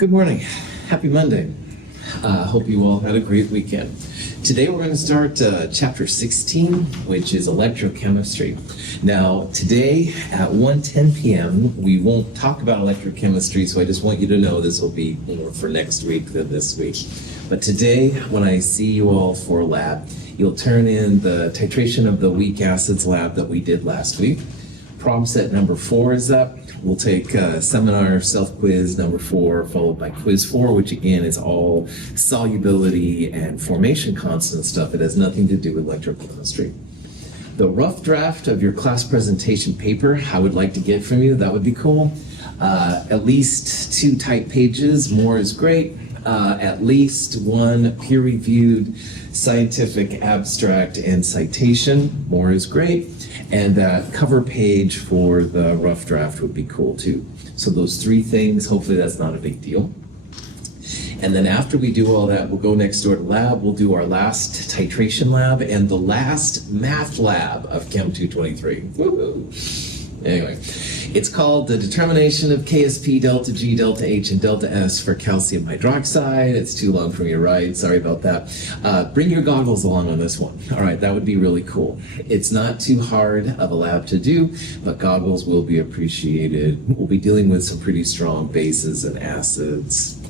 Good morning. Happy Monday. Hope you all had a great weekend. Today we're going to start chapter 16, which is electrochemistry. Now, today at 1:10 p.m., we won't talk about electrochemistry, so I just want you to know this will be more for next week than this week. But today, when I see you all for lab, you'll turn in the titration of the weak acids lab that we did last week. Problem set number 4 is up. We'll take seminar self-quiz number 4, followed by quiz 4, which again is all solubility and formation constant stuff. It has nothing to do with electrochemistry. The rough draft of your class presentation paper, I would like to get from you. That would be cool. At least 2 type pages, more is great. At least 1 peer-reviewed scientific abstract and citation, more is great. And that cover page for the rough draft would be cool too. So those 3 things, hopefully that's not a big deal. And then after we do all that, we'll go next door to lab. We'll do our last titration lab and the last math lab of Chem 223. Woohoo! Anyway, it's called the determination of KSP, delta G, delta H, and delta S for calcium hydroxide. It's too long for me to write. Sorry about that. Bring your goggles along on this one. All right, that would be really cool. It's not too hard of a lab to do, but goggles will be appreciated. We'll be dealing with some pretty strong bases and acids.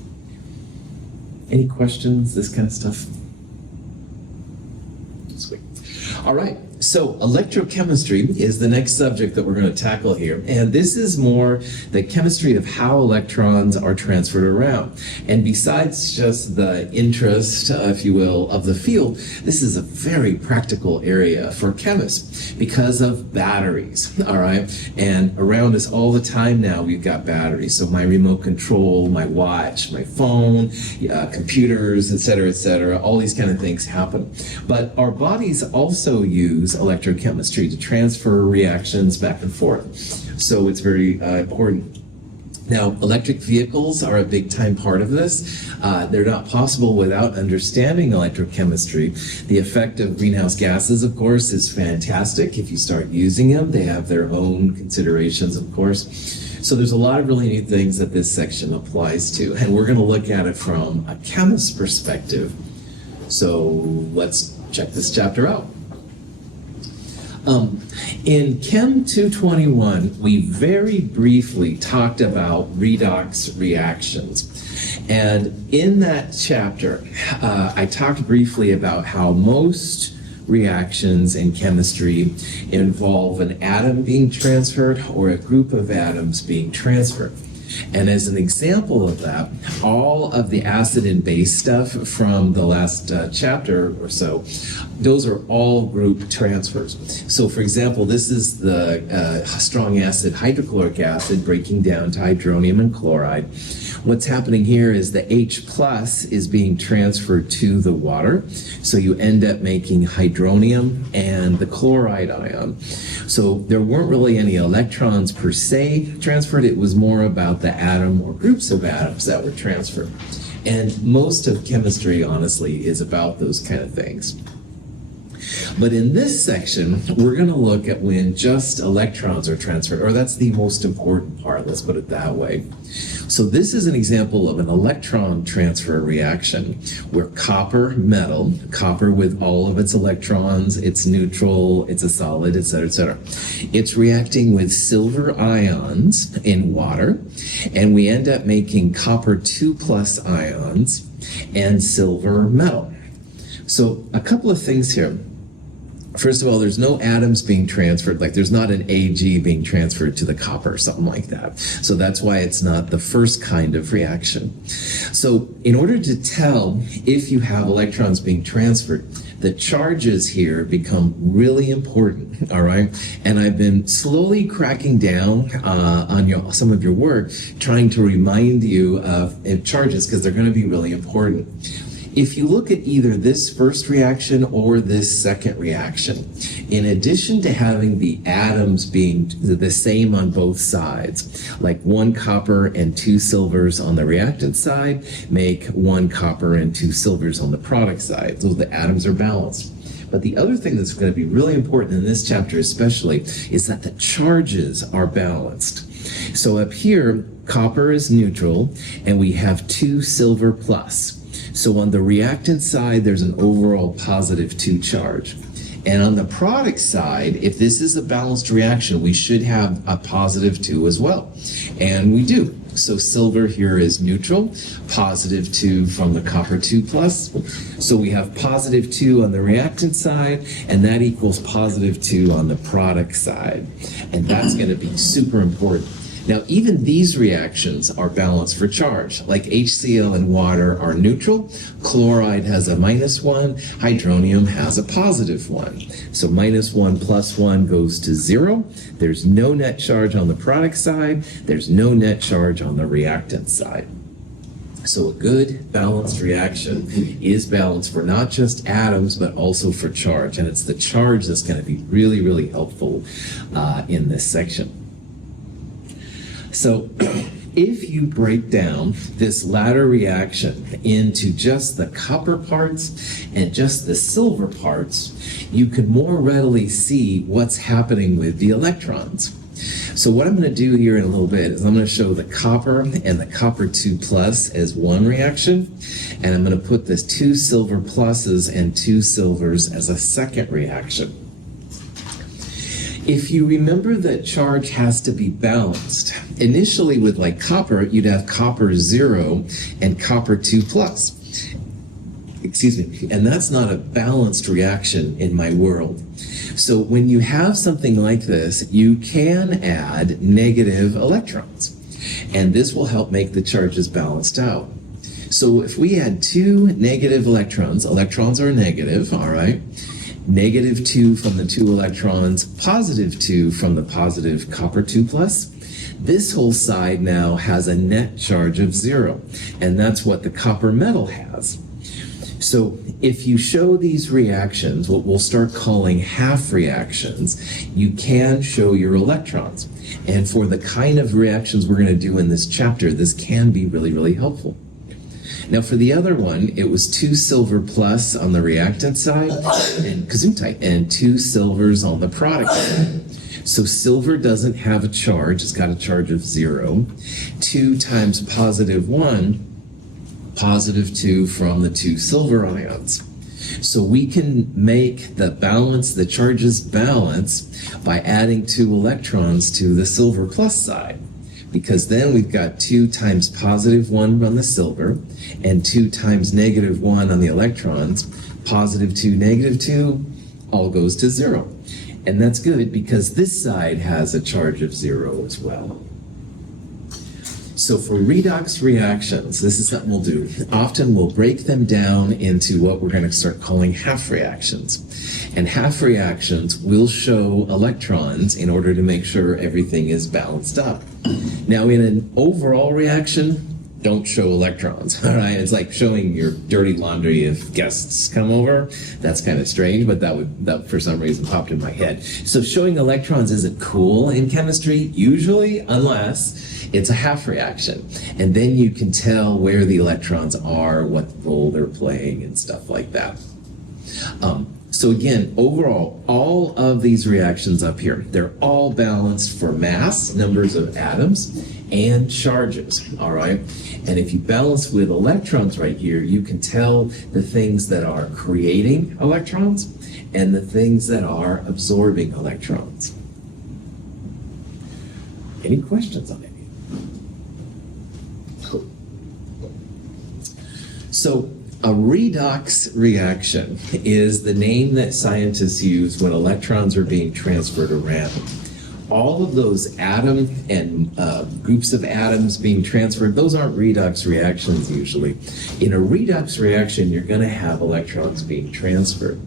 Any questions, this kind of stuff? Sweet. All right. So electrochemistry is the next subject that we're going to tackle here. And this is more the chemistry of how electrons are transferred around. And besides just the interest, if you will, of the field, this is a very practical area for chemists because of batteries, all right? And around us all the time now, we've got batteries. So my remote control, my watch, my phone, computers, et cetera, all these kind of things happen. But our bodies also use electrochemistry to transfer reactions back and forth. So it's very important. Now, electric vehicles are a big time part of this. They're not possible without understanding electrochemistry. The effect of greenhouse gases, of course, is fantastic. If you start using them, they have their own considerations, of course. So there's a lot of really neat things that this section applies to, and we're going to look at it from a chemist's perspective. So let's check this chapter out. In Chem 221, we very briefly talked about redox reactions. And in that chapter, I talked briefly about how most reactions in chemistry involve an atom being transferred or a group of atoms being transferred. And as an example of that, all of the acid and base stuff from the last chapter or so, those are all group transfers. So for example, this is the strong acid hydrochloric acid breaking down to hydronium and chloride. What's happening here is the H plus is being transferred to the water. So you end up making hydronium and the chloride ion. So there weren't really any electrons per se transferred. It was more about the atom or groups of atoms that were transferred. And most of chemistry, honestly, is about those kind of things. But in this section, we're going to look at when just electrons are transferred, or that's the most important part, let's put it that way. So this is an example of an electron transfer reaction where copper with all of its electrons, it's neutral, it's a solid, et cetera, it's reacting with silver ions in water, and we end up making copper 2+ ions and silver metal. So a couple of things here. First of all, there's no atoms being transferred, like there's not an Ag being transferred to the copper, something like that. So that's why it's not the first kind of reaction. So in order to tell if you have electrons being transferred, the charges here become really important, all right? And I've been slowly cracking down on some of your work, trying to remind you of charges because they're going to be really important. If you look at either this first reaction or this second reaction, in addition to having the atoms being the same on both sides, like 1 copper and 2 silvers on the reactant side, make 1 copper and 2 silvers on the product side. So the atoms are balanced. But the other thing that's going to be really important in this chapter especially is that the charges are balanced. So up here, copper is neutral, and we have 2 silver plus. So on the reactant side, there's an overall positive 2 charge. And on the product side, if this is a balanced reaction, we should have a positive 2 as well. And we do. So silver here is neutral, positive 2 from the copper 2 plus. So we have positive 2 on the reactant side, and that equals positive 2 on the product side. And that's going to be super important. Now, even these reactions are balanced for charge. Like HCl and water are neutral, chloride has a -1, hydronium has a +1. So -1 plus 1 goes to 0. There's no net charge on the product side. There's no net charge on the reactant side. So a good balanced reaction is balanced for not just atoms, but also for charge. And it's the charge that's going to be really, really helpful in this section. So if you break down this latter reaction into just the copper parts and just the silver parts, you can more readily see what's happening with the electrons. So what I'm going to do here in a little bit is I'm going to show the copper and the copper 2 plus as one reaction, and I'm going to put this 2 silver pluses and 2 silvers as a second reaction. If you remember that charge has to be balanced, initially with like copper, you'd have copper 0 and copper 2 plus. Excuse me. And that's not a balanced reaction in my world. So when you have something like this, you can add negative electrons. And this will help make the charges balanced out. So if we add 2 negative electrons are negative, all right? -2 from the 2 electrons, +2 from the positive copper 2 plus. This whole side now has a net charge of 0, and that's what the copper metal has. So if you show these reactions, what we'll start calling half reactions, you can show your electrons. And for the kind of reactions we're going to do in this chapter, this can be really, really helpful. Now for the other one, it was 2 silver plus on the reactant side and 2 silvers on the product side. So silver doesn't have a charge, it's got a charge of 0. 2 times +1, +2 from the 2 silver ions. So we can make the charges balance by adding 2 electrons to the silver plus side. Because then we've got 2 times +1 on the silver and 2 times -1 on the electrons. +2, -2, all goes to 0. And that's good because this side has a charge of 0 as well. So for redox reactions, this is something we'll do. Often we'll break them down into what we're going to start calling half reactions. And half reactions will show electrons in order to make sure everything is balanced up. Now in an overall reaction, don't show electrons, all right? It's like showing your dirty laundry if guests come over. That's kind of strange, but that for some reason popped in my head. So showing electrons isn't cool in chemistry, usually, unless it's a half reaction. And then you can tell where the electrons are, what role they're playing, and stuff like that. So again, overall, all of these reactions up here, they're all balanced for mass, numbers of atoms, and charges, all right? And if you balance with electrons right here, you can tell the things that are creating electrons and the things that are absorbing electrons. Any questions on any? Cool. So, a redox reaction is the name that scientists use when electrons are being transferred around. All of those atom and groups of atoms being transferred, those aren't redox reactions usually. In a redox reaction, you're going to have electrons being transferred.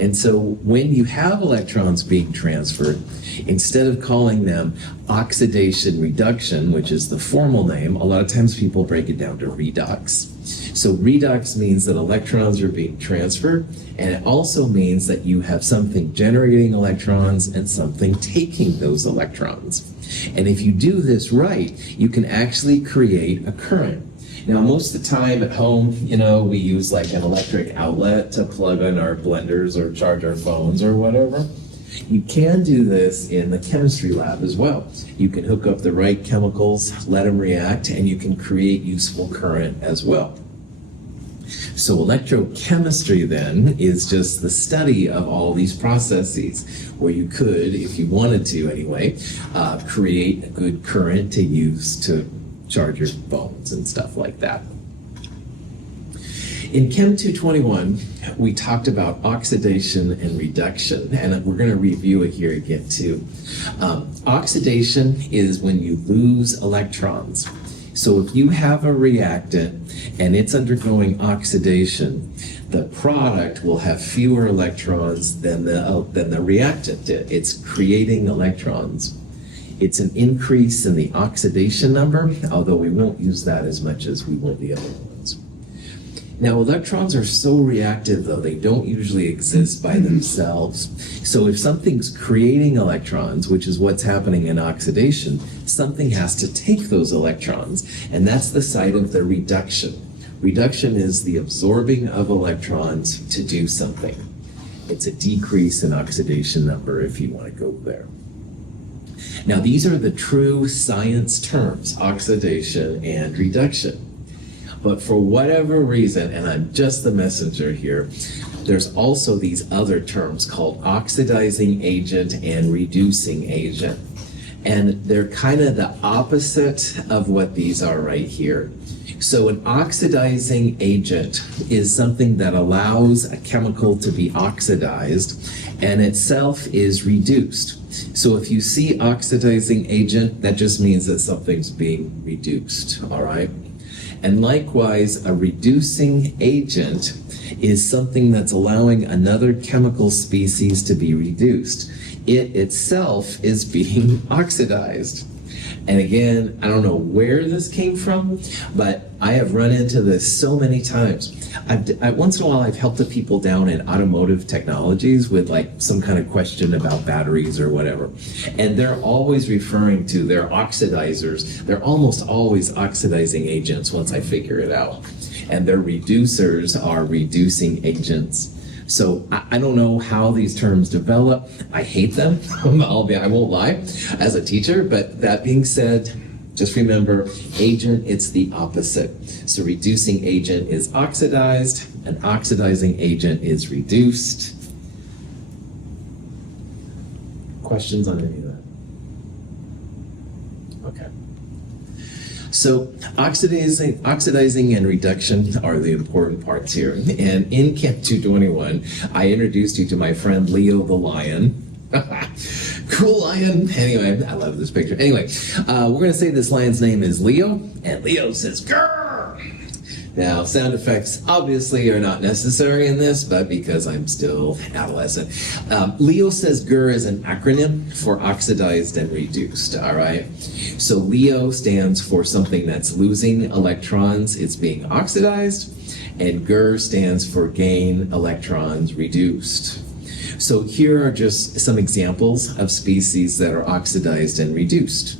And so when you have electrons being transferred, instead of calling them oxidation reduction, which is the formal name, a lot of times people break it down to redox. So redox means that electrons are being transferred, and it also means that you have something generating electrons and something taking those electrons. And if you do this right, you can actually create a current. Now, most of the time at home, we use like an electric outlet to plug in our blenders or charge our phones or whatever. You can do this in the chemistry lab as well. You can hook up the right chemicals, let them react, and you can create useful current as well. So electrochemistry then is just the study of all these processes where you could, if you wanted to anyway, create a good current to use to charge your phones and stuff like that. In Chem 221, we talked about oxidation and reduction, and we're going to review it here again too. Oxidation is when you lose electrons. So if you have a reactant and it's undergoing oxidation, the product will have fewer electrons than the reactant did. It's creating electrons. It's an increase in the oxidation number, although we won't use that as much as we will the other ones. Now, electrons are so reactive, though, they don't usually exist by themselves. So if something's creating electrons, which is what's happening in oxidation, something has to take those electrons, and that's the site of the reduction. Reduction is the absorbing of electrons to do something. It's a decrease in oxidation number, if you want to go there. Now, these are the true science terms, oxidation and reduction. But for whatever reason, and I'm just the messenger here, there's also these other terms called oxidizing agent and reducing agent. And they're kind of the opposite of what these are right here. So an oxidizing agent is something that allows a chemical to be oxidized and itself is reduced. So if you see oxidizing agent, that just means that something's being reduced, all right? And likewise, a reducing agent is something that's allowing another chemical species to be reduced. It itself is being oxidized. And again, I don't know where this came from, but I have run into this so many times. Once in a while, I've helped the people down in automotive technologies with like some kind of question about batteries or whatever. And they're always referring to their oxidizers. They're almost always oxidizing agents once I figure it out. And their reducers are reducing agents. So I don't know how these terms develop. I hate them. I won't lie as a teacher. But that being said, just remember, agent, it's the opposite. So reducing agent is oxidized, and oxidizing agent is reduced. Questions on any of that? Okay. So oxidizing and reduction are the important parts here. And in Chem 221, I introduced you to my friend Leo the lion. Cool lion. Anyway, I love this picture. Anyway, we're going to say this lion's name is Leo, and Leo says, grrr! Now, sound effects obviously are not necessary in this, but because I'm still adolescent. Leo says grrr is an acronym for oxidized and reduced, all right? So Leo stands for something that's losing electrons, it's being oxidized, and grrr stands for gain electrons reduced. So here are just some examples of species that are oxidized and reduced.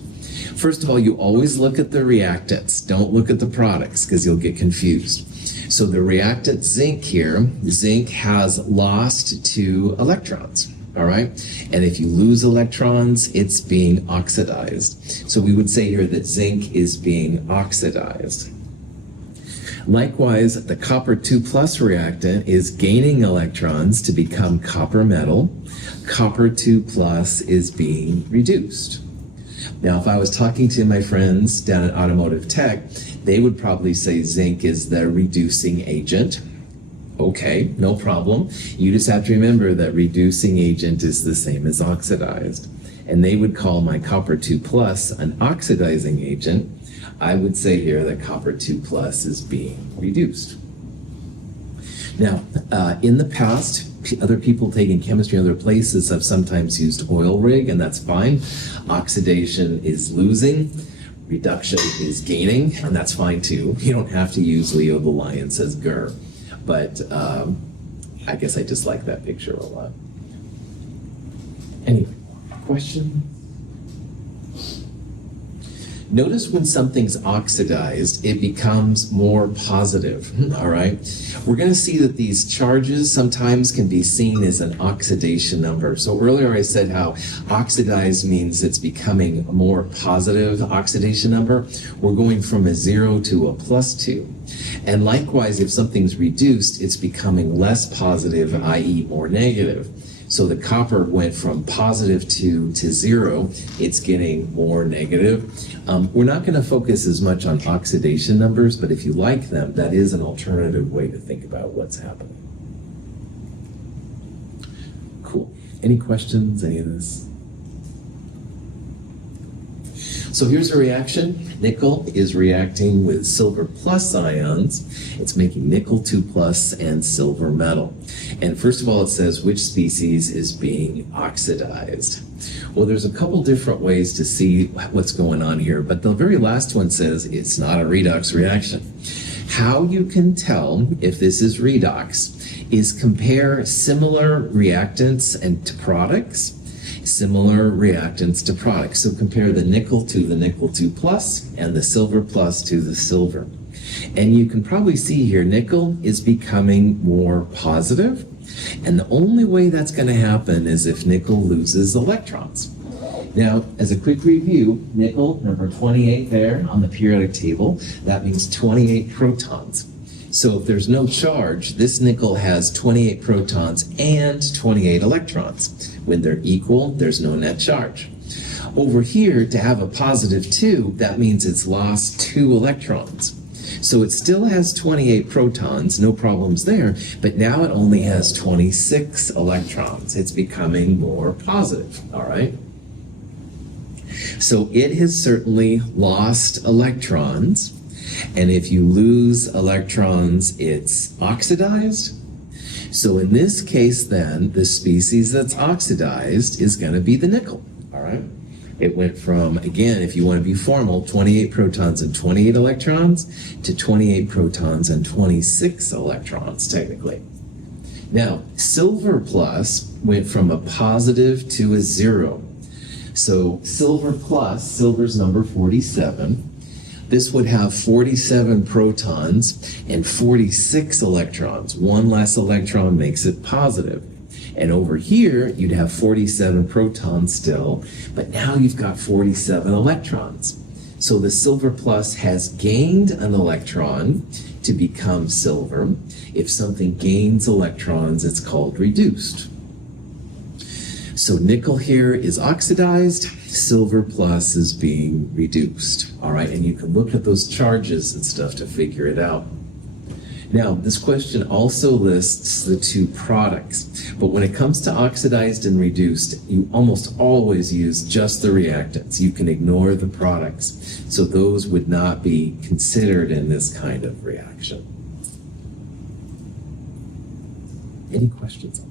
First of all, you always look at the reactants. Don't look at the products because you'll get confused. So the reactant zinc here, zinc has lost 2 electrons, all right? And if you lose electrons, it's being oxidized. So we would say here that zinc is being oxidized. Likewise, the copper 2+ reactant is gaining electrons to become copper metal. Copper 2+ is being reduced. Now, if I was talking to my friends down at Automotive Tech, they would probably say zinc is the reducing agent. Okay, no problem. You just have to remember that reducing agent is the same as oxidized. And they would call my copper 2+ an oxidizing agent. I would say here that copper 2+ is being reduced. Now, in the past, other people taking chemistry in other places have sometimes used oil rig, and that's fine. Oxidation is losing, reduction is gaining, and that's fine too. You don't have to use Leo the lion says grr, but I guess I just like that picture a lot. Any question? Notice when something's oxidized, it becomes more positive, all right? We're going to see that these charges sometimes can be seen as an oxidation number. So earlier I said how oxidized means it's becoming a more positive oxidation number. We're going from a 0 to a +2. And likewise, if something's reduced, it's becoming less positive, i.e. more negative. So the copper went from +2 to 0. It's getting more negative. We're not going to focus as much on oxidation numbers, but if you like them, that is an alternative way to think about what's happening. Cool. Any questions, any of this? So here's a reaction. Nickel is reacting with silver plus ions. It's making nickel 2+ and silver metal. And first of all, it says which species is being oxidized. Well, there's a couple different ways to see what's going on here, but the very last one says it's not a redox reaction. How you can tell if this is redox is compare similar reactants and to products. Similar reactants to products. So compare the nickel to the nickel 2+ and the silver plus to the silver. And you can probably see here nickel is becoming more positive. And the only way that's going to happen is if nickel loses electrons. Now, as a quick review, nickel, number 28 there on the periodic table, that means 28 protons. So if there's no charge, this nickel has 28 protons and 28 electrons. When they're equal, there's no net charge. Over here, to have a +2, that means it's lost 2 electrons. So it still has 28 protons, no problems there, but now it only has 26 electrons. It's becoming more positive, all right? So it has certainly lost electrons. And if you lose electrons, it's oxidized. So in this case, then, the species that's oxidized is going to be the nickel, all right? It went from, again, if you want to be formal, 28 protons and 28 electrons to 28 protons and 26 electrons, technically. Now, silver plus went from a positive to a 0. So silver plus, silver's number 47. This would have 47 protons and 46 electrons. One less electron makes it positive. And over here, you'd have 47 protons still, but now you've got 47 electrons. So the silver plus has gained an electron to become silver. If something gains electrons, it's called reduced. So nickel here is oxidized, silver plus is being reduced. All right, and you can look at those charges and stuff to figure it out. Now, this question also lists the two products, but when it comes to oxidized and reduced, you almost always use just the reactants. You can ignore the products, so those would not be considered in this kind of reaction. Any questions on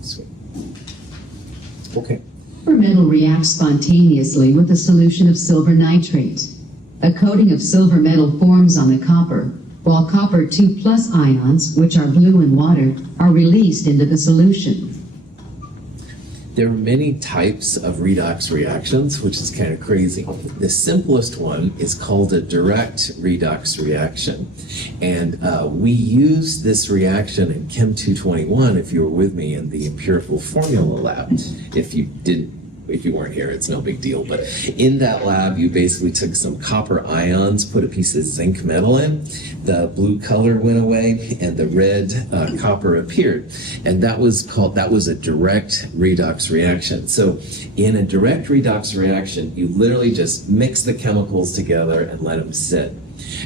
that? Sweet. Okay. Silver metal reacts spontaneously with a solution of silver nitrate. A coating of silver metal forms on the copper, while copper 2+ ions, which are blue in water, are released into the solution. There are many types of redox reactions, which is kind of crazy. The simplest one is called a direct redox reaction. And we use this reaction in Chem 221, if you were with me in the empirical formula lab. If you weren't here, it's no big deal. But in that lab, you basically took some copper ions, put a piece of zinc metal in, the blue color went away, and the red copper appeared. And that was a direct redox reaction. So in a direct redox reaction, you literally just mix the chemicals together and let them sit.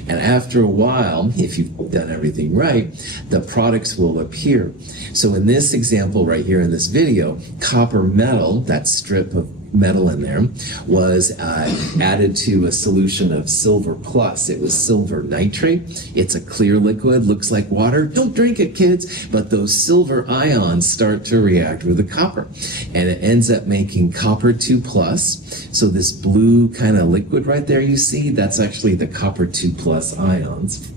And after a while, if you've done everything right, the products will appear. So in this example right here in this video, copper metal, that strip of metal in there, was added to a solution of silver plus. It was silver nitrate. It's a clear liquid, looks like water. Don't drink it, kids. But those silver ions start to react with the copper. And it ends up making copper 2+. So this blue kind of liquid right there you see, that's actually the copper 2+ ions.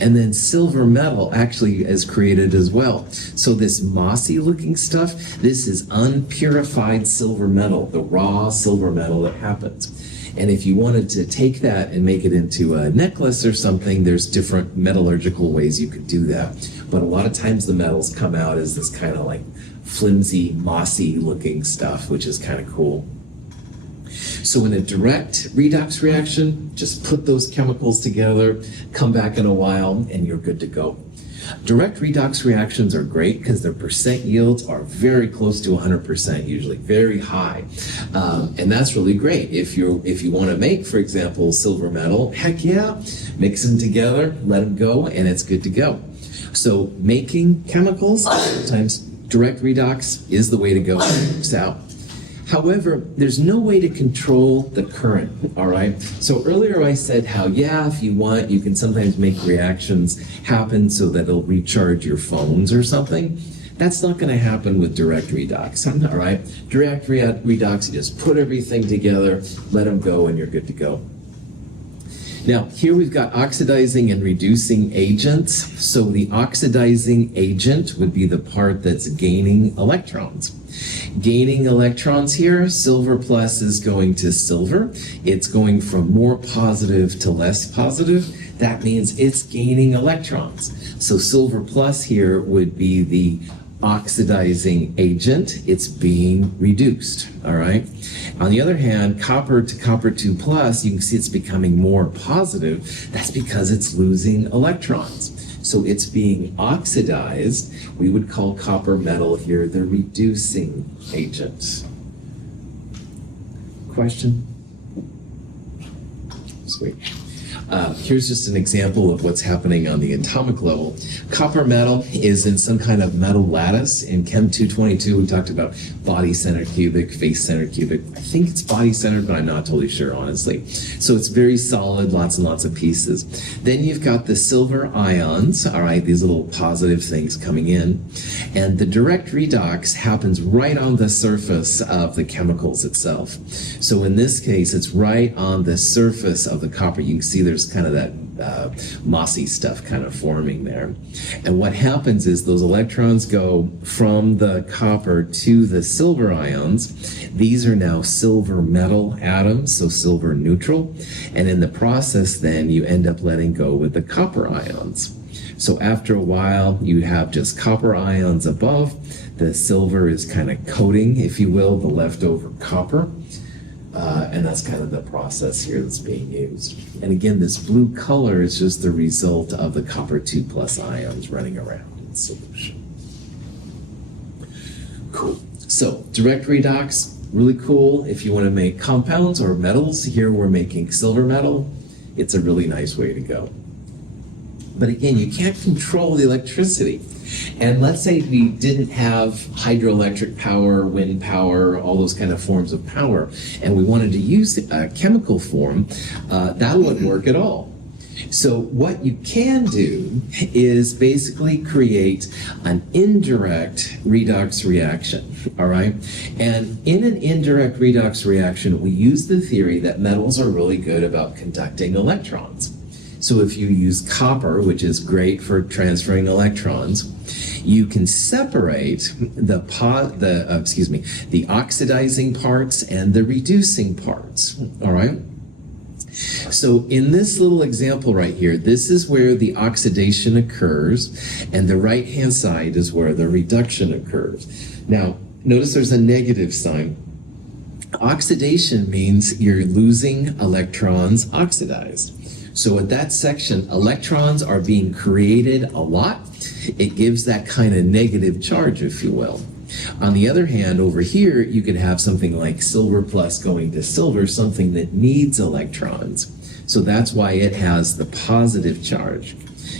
And then silver metal actually is created as well. So this mossy looking stuff, this is unpurified silver metal, the raw silver metal that happens. And if you wanted to take that and make it into a necklace or something, there's different metallurgical ways you could do that. But a lot of times the metals come out as this kind of like flimsy, mossy looking stuff, which is kind of cool. So in a direct redox reaction, just put those chemicals together, come back in a while, and you're good to go. Direct redox reactions are great because their percent yields are very close to 100%, usually very high. And that's really great. If you want to make, for example, silver metal, heck yeah, mix them together, let them go, and it's good to go. So making chemicals, sometimes direct redox is the way to go. It works out. However, there's no way to control the current, all right? So earlier I said how, yeah, if you want, you can sometimes make reactions happen so that it'll recharge your phones or something. That's not going to happen with direct redox, all right? Direct redox, you just put everything together, let them go, and you're good to go. Now, here we've got oxidizing and reducing agents. So the oxidizing agent would be the part that's gaining electrons. Gaining electrons here, silver plus is going to silver. It's going from more positive to less positive. That means it's gaining electrons. So silver plus here would be the oxidizing agent. It's being reduced, all right? On the other hand, copper to copper 2 plus, you can see it's becoming more positive. That's because it's losing electrons. So it's being oxidized. We would call copper metal here the reducing agent. Question? Sweet. Here's just an example of what's happening on the atomic level. Copper metal is in some kind of metal lattice. In Chem 222, we talked about body-centered cubic, face-centered cubic. I think it's body-centered, but I'm not totally sure, honestly. So it's very solid, lots and lots of pieces. Then you've got the silver ions, all right, these little positive things coming in. And the direct redox happens right on the surface of the chemicals itself. So in this case, it's right on the surface of the copper. You can see there's kind of that mossy stuff kind of forming there. And what happens is those electrons go from the copper to the silver ions. These are now silver metal atoms, so silver neutral. And in the process, then you end up letting go with the copper ions. So after a while, you have just copper ions above. The silver is kind of coating, if you will, the leftover copper. And that's kind of the process here that's being used. And again, this blue color is just the result of the copper 2 plus ions running around in solution. Cool. So direct redox, really cool. If you want to make compounds or metals, here we're making silver metal. It's a really nice way to go. But again, you can't control the electricity. And let's say we didn't have hydroelectric power, wind power, all those kind of forms of power, and we wanted to use a chemical form, that wouldn't work at all. So what you can do is basically create an indirect redox reaction, all right? And in an indirect redox reaction, we use the theory that metals are really good about conducting electrons. So if you use copper, which is great for transferring electrons, you can separate the oxidizing parts and the reducing parts, all right? So in this little example right here, this is where the oxidation occurs, and the right-hand side is where the reduction occurs. Now, notice there's a negative sign. Oxidation means you're losing electrons oxidized. So at that section, electrons are being created a lot. It gives that kind of negative charge, if you will. On the other hand, over here, you could have something like silver plus going to silver, something that needs electrons. So that's why it has the positive charge.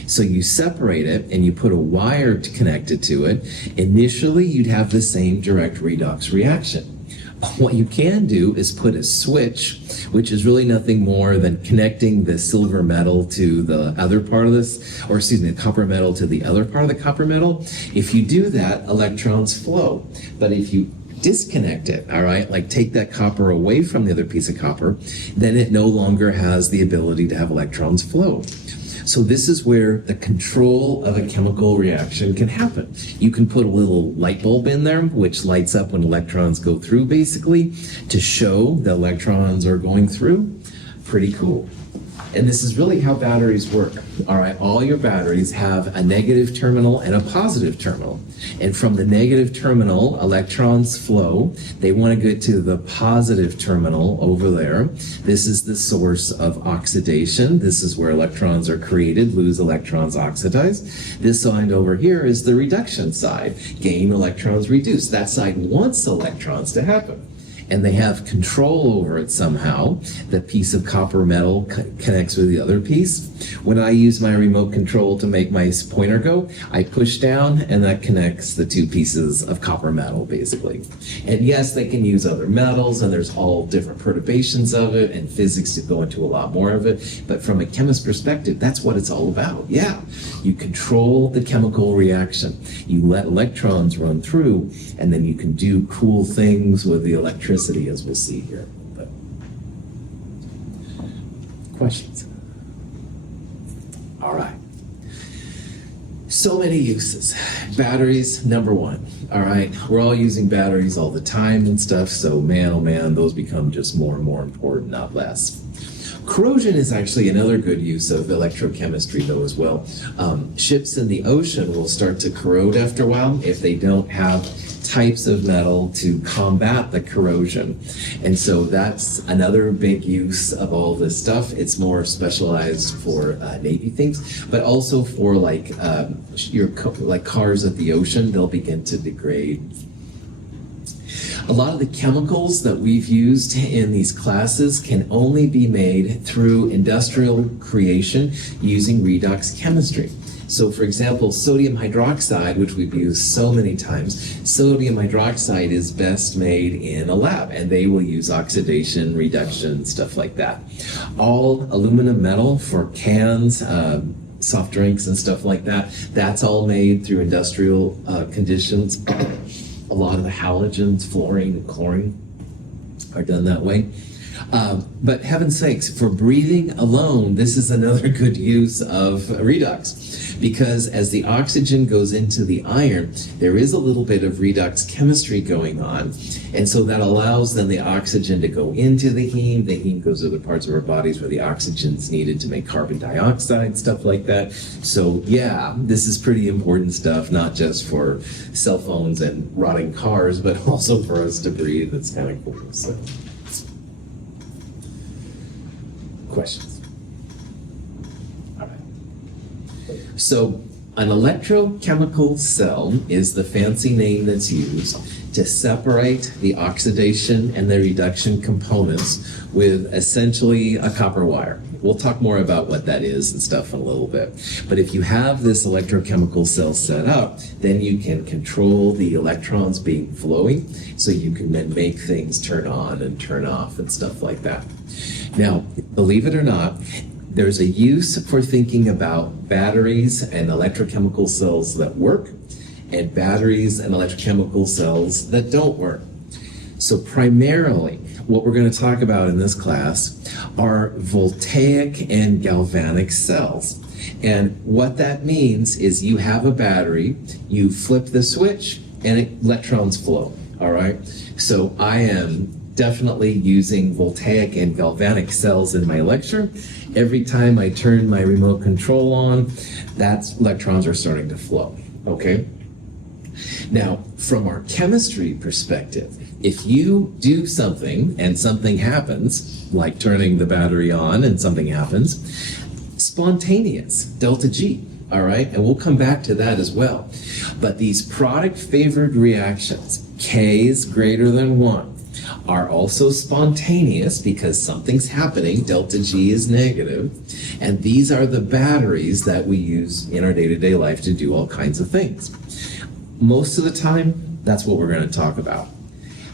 So you separate it and you put a wire connected to it. Initially, you'd have the same direct redox reaction. What you can do is put a switch, which is really nothing more than connecting the silver metal to the other part of this, or excuse me, the copper metal to the other part of the copper metal. If you do that, electrons flow. But if you disconnect it, all right, like take that copper away from the other piece of copper, then it no longer has the ability to have electrons flow. So this is where the control of a chemical reaction can happen. You can put a little light bulb in there, which lights up when electrons go through, basically, to show the electrons are going through. Pretty cool. And this is really how batteries work. All right, all your batteries have a negative terminal and a positive terminal. And from the negative terminal, electrons flow. They want to get to the positive terminal over there. This is the source of oxidation. This is where electrons are created, lose electrons, oxidize. This side over here is the reduction side. Gain electrons, reduce. That side wants electrons to happen. And they have control over it somehow. The piece of copper metal connects with the other piece. When I use my remote control to make my pointer go, I push down and that connects the two pieces of copper metal, basically. And yes, they can use other metals, and there's all different perturbations of it, and physics to go into a lot more of it. But from a chemist perspective, that's what it's all about. Yeah, you control the chemical reaction. You let electrons run through, and then you can do cool things with the electricity, as we'll see here. But questions? All right. So many uses. Batteries, number one. All right. We're all using batteries all the time and stuff. So man, oh man, those become just more and more important, not less. Corrosion is actually another good use of electrochemistry, though, as well. Ships in the ocean will start to corrode after a while if they don't have types of metal to combat the corrosion. And so that's another big use of all this stuff. It's more specialized for Navy things, but also for like cars at the ocean, they'll begin to degrade. A lot of the chemicals that we've used in these classes can only be made through industrial creation using redox chemistry. So for example, sodium hydroxide, which we've used so many times, sodium hydroxide is best made in a lab, and they will use oxidation, reduction, stuff like that. All aluminum metal for cans, soft drinks and stuff like that, that's all made through industrial conditions. A lot of the halogens, fluorine and chlorine, are done that way. But heaven's sakes, for breathing alone, this is another good use of redox, because as the oxygen goes into the iron, there is a little bit of redox chemistry going on. And so that allows then the oxygen to go into the heme. The heme goes to other parts of our bodies where the oxygen is needed to make carbon dioxide, stuff like that. So yeah, this is pretty important stuff, not just for cell phones and rotting cars, but also for us to breathe. It's kind of cool. So. Questions? All right. So an electrochemical cell is the fancy name that's used to separate the oxidation and the reduction components with essentially a copper wire. We'll talk more about what that is and stuff in a little bit. But if you have this electrochemical cell set up, then you can control the electrons being flowing, so you can then make things turn on and turn off and stuff like that. Now, believe it or not, there's a use for thinking about batteries and electrochemical cells that work, and batteries and electrochemical cells that don't work. So primarily, what we're going to talk about in this class are voltaic and galvanic cells. And what that means is you have a battery, you flip the switch, and electrons flow, all right? So I am definitely using voltaic and galvanic cells in my lecture. Every time I turn my remote control on, that's electrons are starting to flow, okay? Now, from our chemistry perspective, if you do something and something happens, like turning the battery on and something happens, spontaneous, delta G, all right? And we'll come back to that as well. But these product-favored reactions, K is greater than 1, are also spontaneous because something's happening, delta G is negative, and these are the batteries that we use in our day-to-day life to do all kinds of things. Most of the time, that's what we're going to talk about.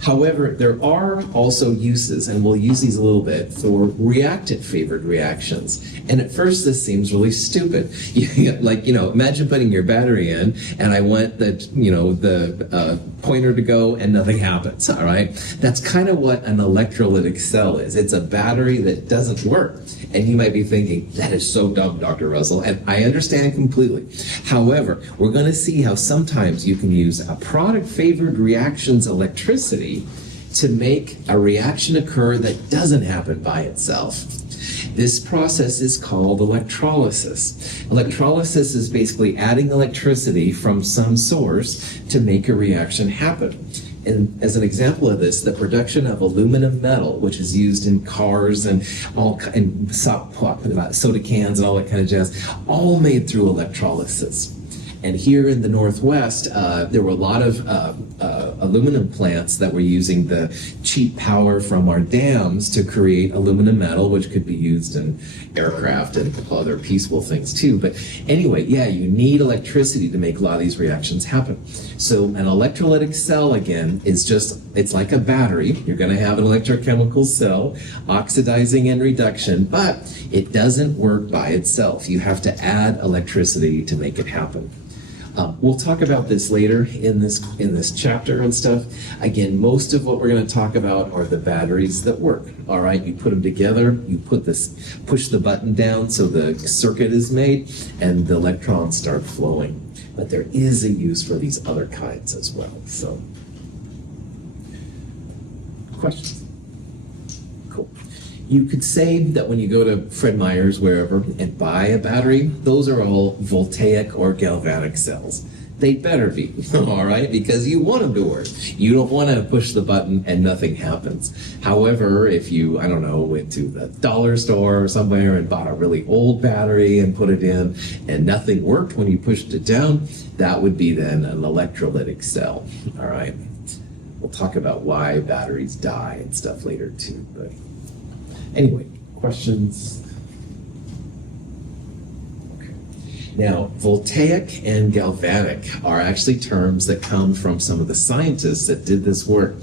However, there are also uses, and we'll use these a little bit, for reactant-favored reactions. And at first, this seems really stupid. Imagine putting your battery in, and I want the pointer to go, and nothing happens, all right? That's kind of what an electrolytic cell is. It's a battery that doesn't work. And you might be thinking, that is so dumb, Dr. Russell, and I understand completely. However, we're going to see how sometimes you can use a product-favored reaction's electricity to make a reaction occur that doesn't happen by itself. This process is called electrolysis. Electrolysis is basically adding electricity from some source to make a reaction happen. And as an example of this, the production of aluminum metal, which is used in cars and soda cans and all that kind of jazz, all made through electrolysis. And here in the Northwest, there were a lot of aluminum plants that were using the cheap power from our dams to create aluminum metal, which could be used in aircraft and other peaceful things too. But anyway, yeah, you need electricity to make a lot of these reactions happen. So an electrolytic cell, again, is it's like a battery. You're going to have an electrochemical cell, oxidizing and reduction, but it doesn't work by itself. You have to add electricity to make it happen. We'll talk about this later in this chapter and stuff. Again, most of what we're going to talk about are the batteries that work. All right, you put them together, you push the button down so the circuit is made, and the electrons start flowing. But there is a use for these other kinds as well. So, questions? Cool. You could say that when you go to Fred Meyer's, wherever, and buy a battery, those are all voltaic or galvanic cells. They better be, all right, because you want them to work. You don't want to push the button and nothing happens. However, if you, I don't know, went to the dollar store or somewhere and bought a really old battery and put it in and nothing worked when you pushed it down, that would be then an electrolytic cell, all right? We'll talk about why batteries die and stuff later too, but anyway, questions? Okay. Now, voltaic and galvanic are actually terms that come from some of the scientists that did this work.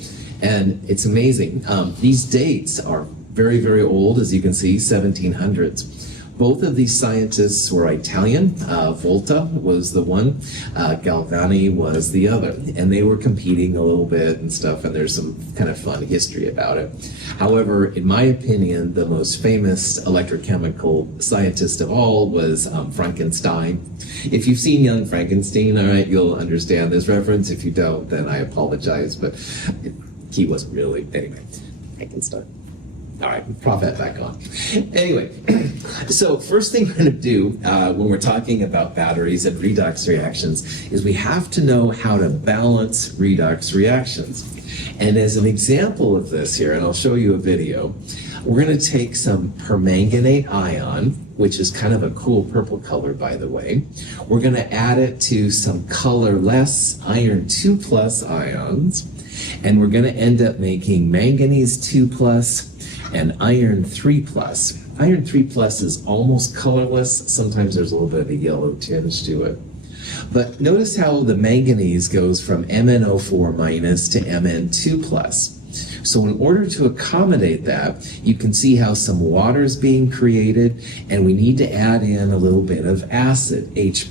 And it's amazing. These dates are very, very old, as you can see, 1700s. Both of these scientists were Italian. Volta was the one, Galvani was the other. And they were competing a little bit and stuff, and there's some kind of fun history about it. However, in my opinion, the most famous electrochemical scientist of all was Frankenstein. If you've seen Young Frankenstein, all right, you'll understand this reference. If you don't, then I apologize, but he wasn't really, anyway, Frankenstein. All right, prop that back on. Anyway, so first thing we're going to do when we're talking about batteries and redox reactions is we have to know how to balance redox reactions. And as an example of this here, and I'll show you a video, we're going to take some permanganate ion, which is kind of a cool purple color, by the way. We're going to add it to some colorless iron 2+ ions, and we're going to end up making manganese 2+ and iron 3+. Iron 3+ is almost colorless. Sometimes there's a little bit of a yellow tinge to it. But notice how the manganese goes from MnO4- to Mn2+. So in order to accommodate that, you can see how some water is being created, and we need to add in a little bit of acid, H+.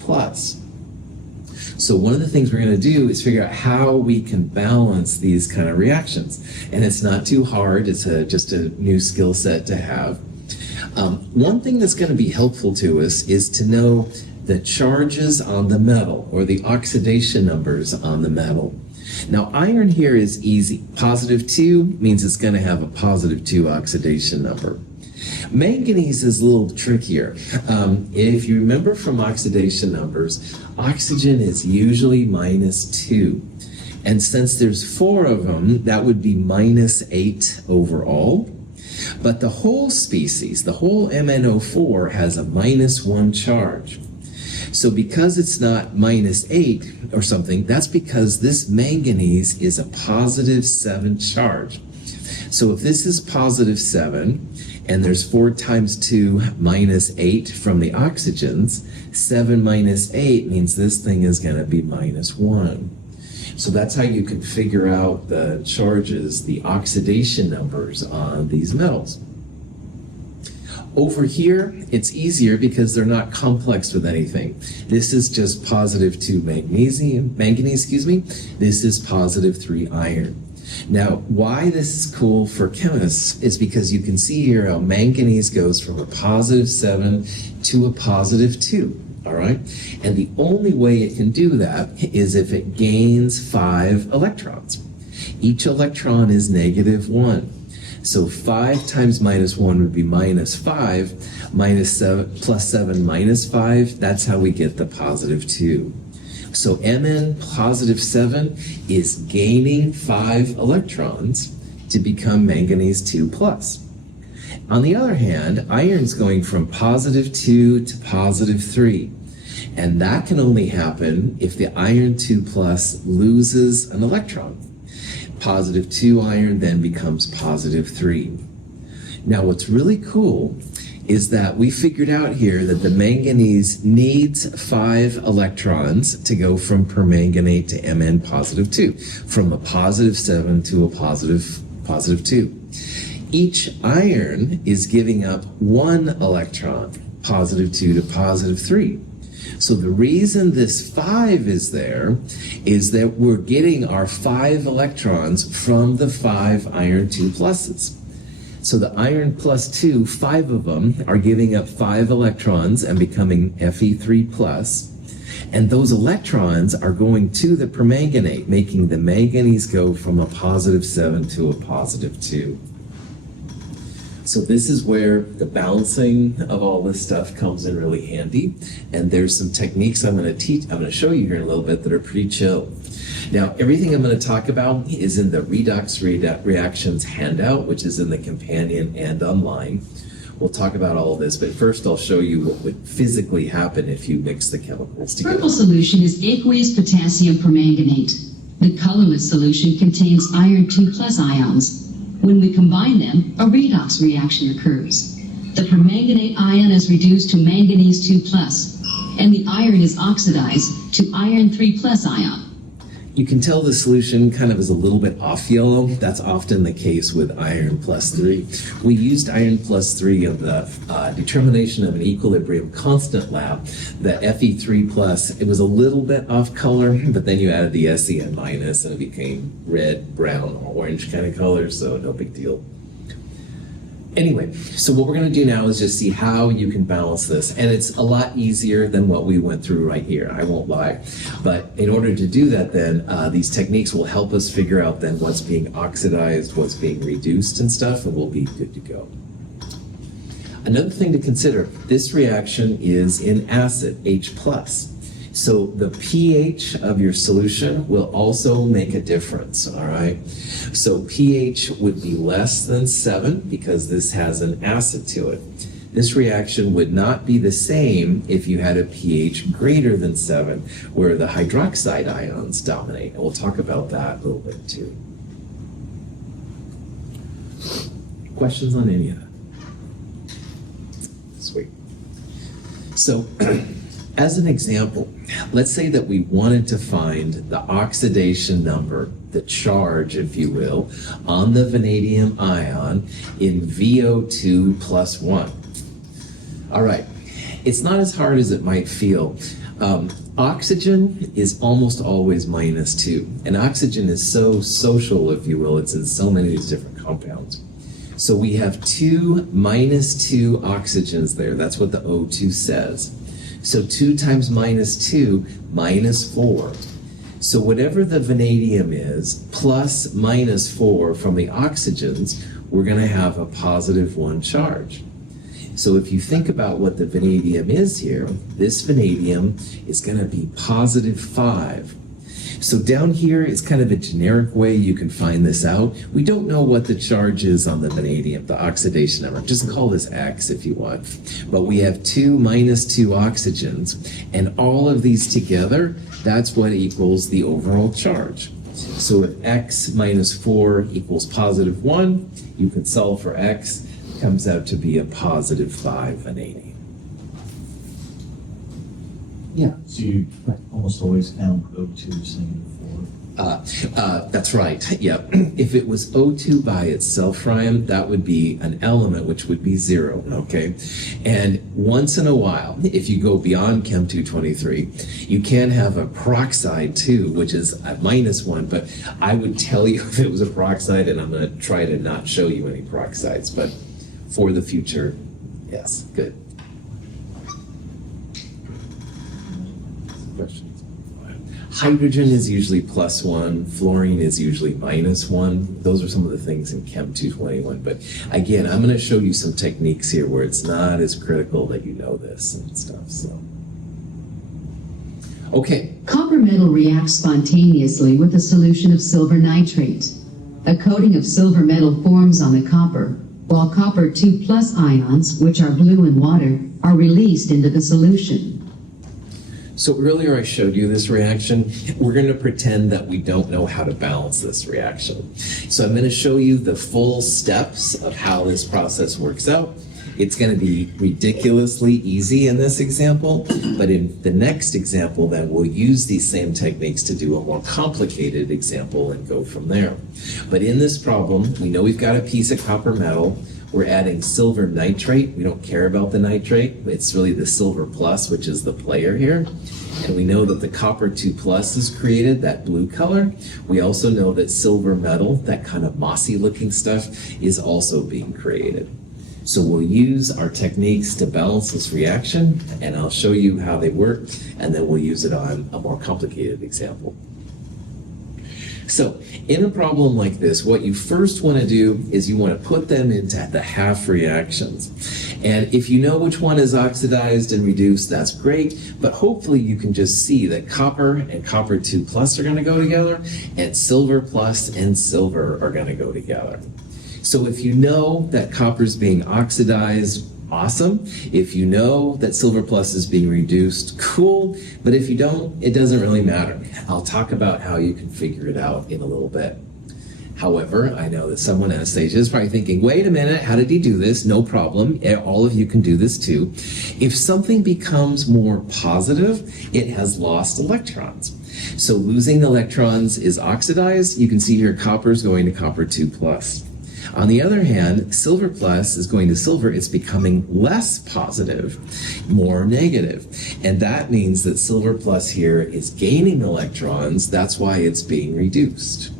So one of the things we're going to do is figure out how we can balance these kind of reactions. And it's not too hard. It's just a new skill set to have. One thing that's going to be helpful to us is to know the charges on the metal, or the oxidation numbers on the metal. Now, iron here is easy. +2 means it's going to have a +2 oxidation number. Manganese is a little trickier. If you remember from oxidation numbers, oxygen is usually -2. And since there's 4 of them, that would be -8 overall. But the whole species, the whole MnO4, has a -1 charge. So because it's not -8 or something, that's because this manganese is a +7 charge. So if this is +7, and there's 4 times 2 -8 from the oxygens, 7 -8 means this thing is going to be -1. So that's how you can figure out the charges, the oxidation numbers on these metals. Over here, it's easier because they're not complex with anything. This is just +2 manganese, This is +3 iron. Now, why this is cool for chemists is because you can see here how manganese goes from a positive 7 to a positive 2. All right? And the only way it can do that is if it gains 5 electrons. Each electron is negative 1. So 5 times minus 1 would be minus 5, minus 7 plus 7 minus 5. That's how we get the positive 2. So Mn positive 7 is gaining 5 electrons to become manganese 2 plus. On the other hand, iron's going from positive 2 to positive 3. And that can only happen if the iron 2 plus loses an electron. Positive 2 iron then becomes positive 3. Now what's really cool is that we figured out here that the manganese needs 5 electrons to go from permanganate to Mn positive 2, from a positive 7 to a positive 2. Each iron is giving up 1 electron, positive 2 to positive 3. So the reason this 5 is there is that we're getting our 5 electrons from the 5 iron 2 pluses. So the iron plus 2, 5 of them are giving up 5 electrons and becoming Fe3 plus. And those electrons are going to the permanganate, making the manganese go from a positive 7 to a positive 2. So this is where the balancing of all this stuff comes in really handy. And there's some techniques I'm going to show you here in a little bit that are pretty chill. Now, everything I'm going to talk about is in the redox reactions handout, which is in the companion and online. We'll talk about all of this, but first I'll show you what would physically happen if you mix the chemicals together. Purple solution is aqueous potassium permanganate. The colorless solution contains iron 2 plus ions. When we combine them, a redox reaction occurs. The permanganate ion is reduced to manganese 2 plus, and the iron is oxidized to iron 3 plus ion. You can tell the solution kind of is a little bit off yellow. That's often the case with iron plus 3. We used iron plus 3 of the determination of an equilibrium constant lab. The Fe3 plus, it was a little bit off color, but then you added the SEN minus and it became red, brown, orange kind of color, so no big deal. Anyway, so what we're going to do now is just see how you can balance this. And it's a lot easier than what we went through right here, I won't lie. But in order to do that then, these techniques will help us figure out then what's being oxidized, what's being reduced and stuff, and we'll be good to go. Another thing to consider, this reaction is in acid, H+. So the pH of your solution will also make a difference, all right? So pH would be less than 7 because this has an acid to it. This reaction would not be the same if you had a pH greater than 7, where the hydroxide ions dominate. And we'll talk about that a little bit too. Questions on any of that? Sweet. So, as an example, let's say that we wanted to find the oxidation number, the charge, if you will, on the vanadium ion in VO2 plus 1. All right, it's not as hard as it might feel. Oxygen is almost always minus 2, and oxygen is so social, if you will. It's in so many of these different compounds. So we have 2 minus 2 oxygens there. That's what the O2 says. So 2 times minus 2, minus 4. So whatever the vanadium is, plus minus 4 from the oxygens, we're going to have a positive 1 charge. So if you think about what the vanadium is here, this vanadium is going to be positive 5. So down here is kind of a generic way you can find this out. We don't know what the charge is on the vanadium, the oxidation number. Just call this X if you want. But we have 2 minus 2 oxygens, and all of these together, that's what equals the overall charge. So if X minus 4 equals positive 1, you can solve for X. It comes out to be a positive 5 vanadium. Yeah, so you almost always count O2 as -4. That's right. Yep. If it was O2 by itself, Ryan, that would be an element which would be 0. Okay. And once in a while, if you go beyond Chem 223, you can have a peroxide too, which is a -1. But I would tell you if it was a peroxide, and I'm going to try to not show you any peroxides, but for the future, yes, good. Questions? Hydrogen is usually +1, fluorine is usually -1. Those are some of the things in Chem 221. But again, I'm going to show you some techniques here where it's not as critical that you know this and stuff. So, okay. Copper metal reacts spontaneously with a solution of silver nitrate. A coating of silver metal forms on the copper, while copper 2+ ions, which are blue in water, are released into the solution. So earlier I showed you this reaction. We're going to pretend that we don't know how to balance this reaction. So I'm going to show you the full steps of how this process works out. It's going to be ridiculously easy in this example, but in the next example, then we'll use these same techniques to do a more complicated example and go from there. But in this problem, we know we've got a piece of copper metal. We're adding silver nitrate. We don't care about the nitrate. It's really the silver plus, which is the player here. And we know that the copper 2+ is created, that blue color. We also know that silver metal, that kind of mossy looking stuff, is also being created. So we'll use our techniques to balance this reaction, and I'll show you how they work, and then we'll use it on a more complicated example. So in a problem like this, what you first want to do is you want to put them into the half reactions. And if you know which one is oxidized and reduced, that's great. But hopefully you can just see that copper and copper 2+ are going to go together, and silver plus and silver are going to go together. So if you know that copper is being oxidized, awesome. If you know that silver plus is being reduced, cool. But if you don't, it doesn't really matter. I'll talk about how you can figure it out in a little bit. However, I know that someone, Anastasia, is probably thinking, wait a minute, how did he do this? No problem. All of you can do this too. If something becomes more positive, it has lost electrons. So losing electrons is oxidized. You can see here copper is going to copper 2+. On the other hand, silver plus is going to silver. It's becoming less positive, more negative. And that means that silver plus here is gaining electrons. That's why it's being reduced.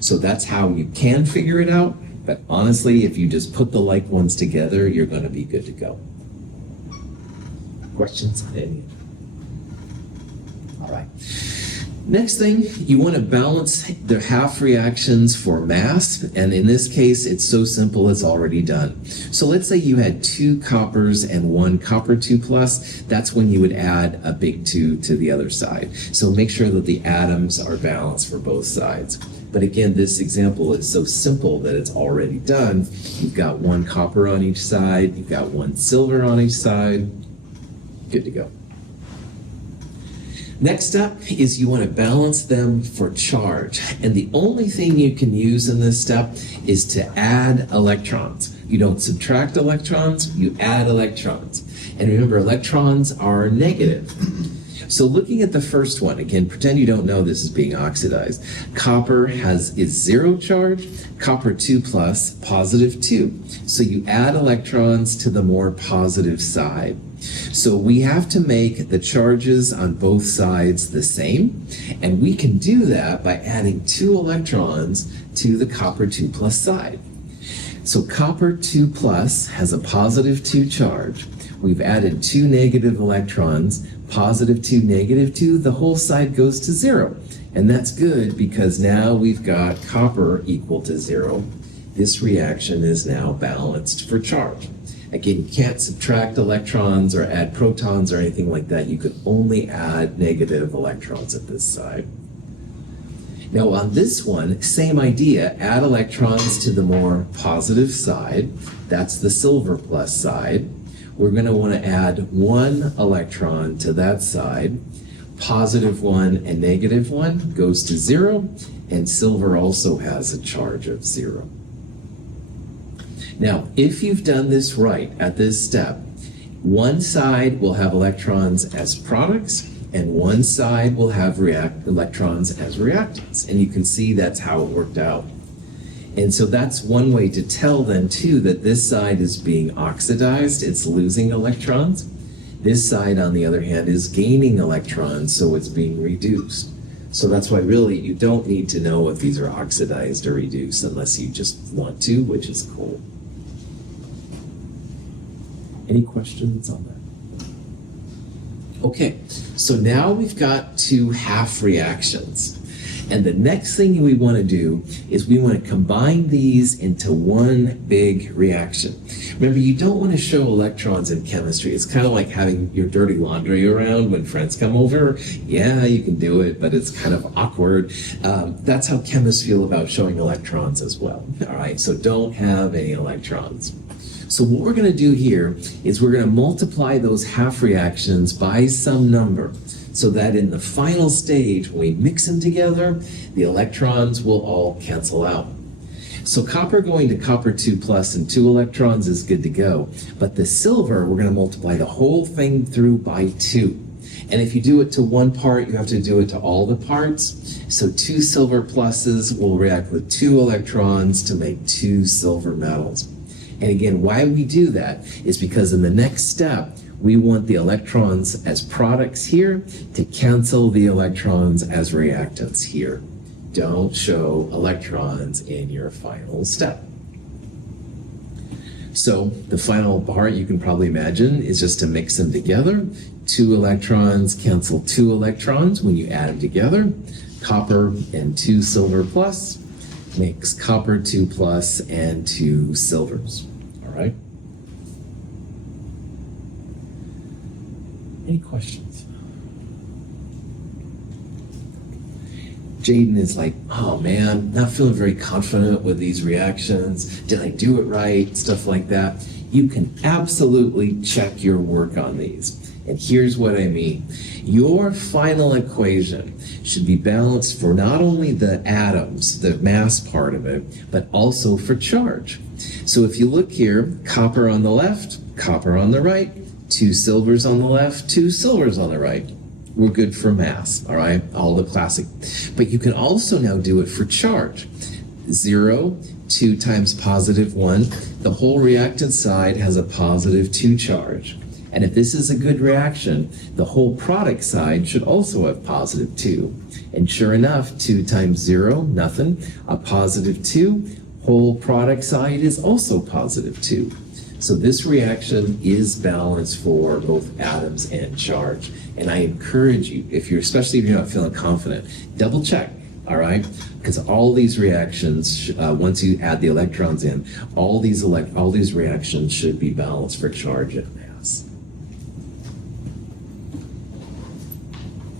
So that's how you can figure it out. But honestly, if you just put the like ones together, you're going to be good to go. Questions? All right. Next thing, you want to balance the half reactions for mass, and in this case, it's so simple, it's already done. So let's say you had 2 coppers and 1 copper 2+, that's when you would add a big 2 to the other side. So make sure that the atoms are balanced for both sides. But again, this example is so simple that it's already done. You've got 1 copper on each side, you've got 1 silver on each side, good to go. Next up is you want to balance them for charge. And the only thing you can use in this step is to add electrons. You don't subtract electrons, you add electrons. And remember, electrons are negative. So looking at the first one, again, pretend you don't know this is being oxidized. Copper is 0 charge, copper 2+, +2. So you add electrons to the more positive side. So we have to make the charges on both sides the same, and we can do that by adding 2 electrons to the copper 2+ side. So copper 2+ has a +2 charge. We've added 2 negative electrons, +2, -2, the whole side goes to 0. And that's good because now we've got copper equal to 0. This reaction is now balanced for charge. Again, you can't subtract electrons or add protons or anything like that. You could only add negative electrons at this side. Now on this one, same idea. Add electrons to the more positive side. That's the silver plus side. We're going to want to add 1 electron to that side. +1 and -1 goes to 0, and silver also has a charge of 0. Now, if you've done this right at this step, one side will have electrons as products, and one side will have electrons as reactants. And you can see that's how it worked out. And so that's one way to tell then too that this side is being oxidized, it's losing electrons. This side, on the other hand, is gaining electrons, so it's being reduced. So that's why really you don't need to know if these are oxidized or reduced unless you just want to, which is cool. Any questions on that? Okay, so now we've got two half reactions. And the next thing we want to do is we want to combine these into one big reaction. Remember, you don't want to show electrons in chemistry. It's kind of like having your dirty laundry around when friends come over. Yeah, you can do it, but it's kind of awkward. That's how chemists feel about showing electrons as well. All right, so don't have any electrons. So what we're going to do here is we're going to multiply those half reactions by some number, so that in the final stage, when we mix them together, the electrons will all cancel out. So copper going to copper 2 plus and 2 electrons is good to go. But the silver, we're going to multiply the whole thing through by 2. And if you do it to one part, you have to do it to all the parts. So 2 silver pluses will react with 2 electrons to make 2 silver metals. And again, why we do that is because in the next step, we want the electrons as products here to cancel the electrons as reactants here. Don't show electrons in your final step. So the final part you can probably imagine is just to mix them together. 2 electrons cancel 2 electrons when you add them together. Copper and 2 silver plus makes copper 2 plus and 2 silvers. All right? Any questions? Jaden is like, oh man, not feeling very confident with these reactions. Did I do it right? Stuff like that. You can absolutely check your work on these. And here's what I mean. Your final equation should be balanced for not only the atoms, the mass part of it, but also for charge. So if you look here, copper on the left, copper on the right, 2 silvers on the left, 2 silvers on the right. We're good for mass, all right? All the classic. But you can also now do it for charge. 0, 2 times positive 1. The whole reactant side has a positive 2 charge. And if this is a good reaction, the whole product side should also have positive 2. And sure enough, 2 times 0, nothing. A positive 2. Whole product side is also positive 2. So this reaction is balanced for both atoms and charge. And I encourage you, especially if you're not feeling confident, double check, all right? Because all these reactions, once you add the electrons in, all these reactions should be balanced for charge and mass.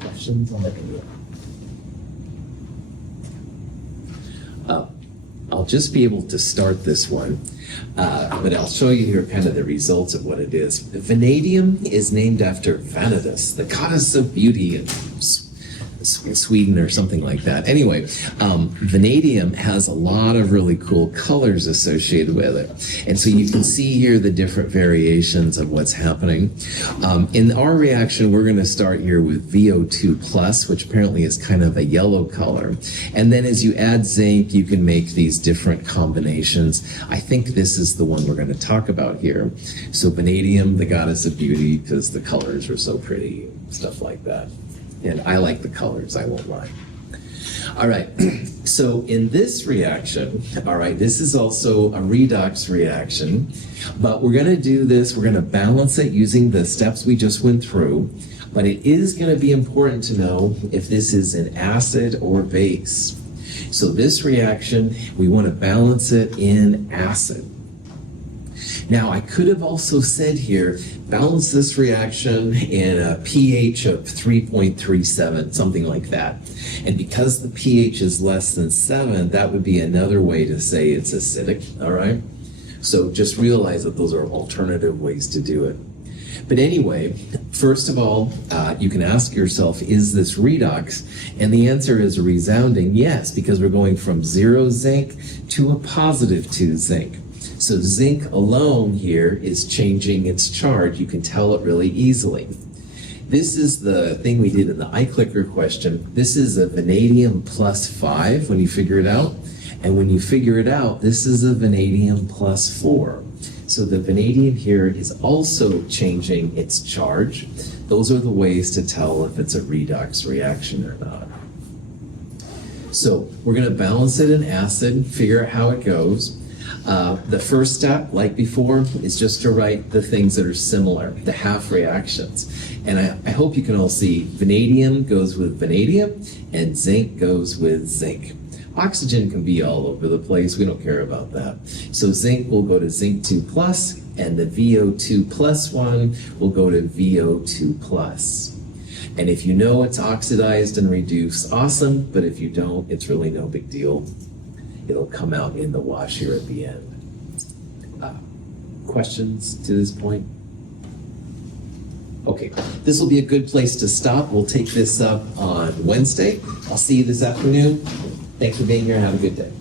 Questions on that? I'll just be able to start this one. But I'll show you here kind of the results of what it is. Vanadium is named after Vanadis, the goddess of beauty in Sweden or something like that. Anyway, vanadium has a lot of really cool colors associated with it. And so you can see here the different variations of what's happening. In our reaction, we're going to start here with VO2 plus, which apparently is kind of a yellow color. And then as you add zinc, you can make these different combinations. I think this is the one we're going to talk about here. So vanadium, the goddess of beauty, because the colors are so pretty, stuff like that. And I like the colors, I won't lie. All right, so in this reaction, all right, this is also a redox reaction, but we're going to do this, we're going to balance it using the steps we just went through, but it is going to be important to know if this is an acid or base. So this reaction, we want to balance it in acid. Now, I could have also said here, balance this reaction in a pH of 3.37, something like that. And because the pH is less than 7, that would be another way to say it's acidic, all right? So just realize that those are alternative ways to do it. But anyway, first of all, you can ask yourself, is this redox? And the answer is a resounding yes, because we're going from 0 zinc to a positive 2 zinc. So zinc alone here is changing its charge. You can tell it really easily. This is the thing we did in the iClicker question. This is a vanadium plus 5 when you figure it out. And when you figure it out, this is a vanadium plus 4. So the vanadium here is also changing its charge. Those are the ways to tell if it's a redox reaction or not. So we're going to balance it in acid, figure out how it goes. The first step, like before, is just to write the things that are similar, the half reactions. And I hope you can all see vanadium goes with vanadium and zinc goes with zinc. Oxygen can be all over the place. We don't care about that. So zinc will go to zinc 2 plus, and the VO2 plus one will go to VO2 plus. And if you know it's oxidized and reduced, awesome. But if you don't, it's really no big deal. It'll come out in the wash here at the end. Questions to this point? Okay, this will be a good place to stop. We'll take this up on Wednesday. I'll see you this afternoon. Thanks for being here. Have a good day.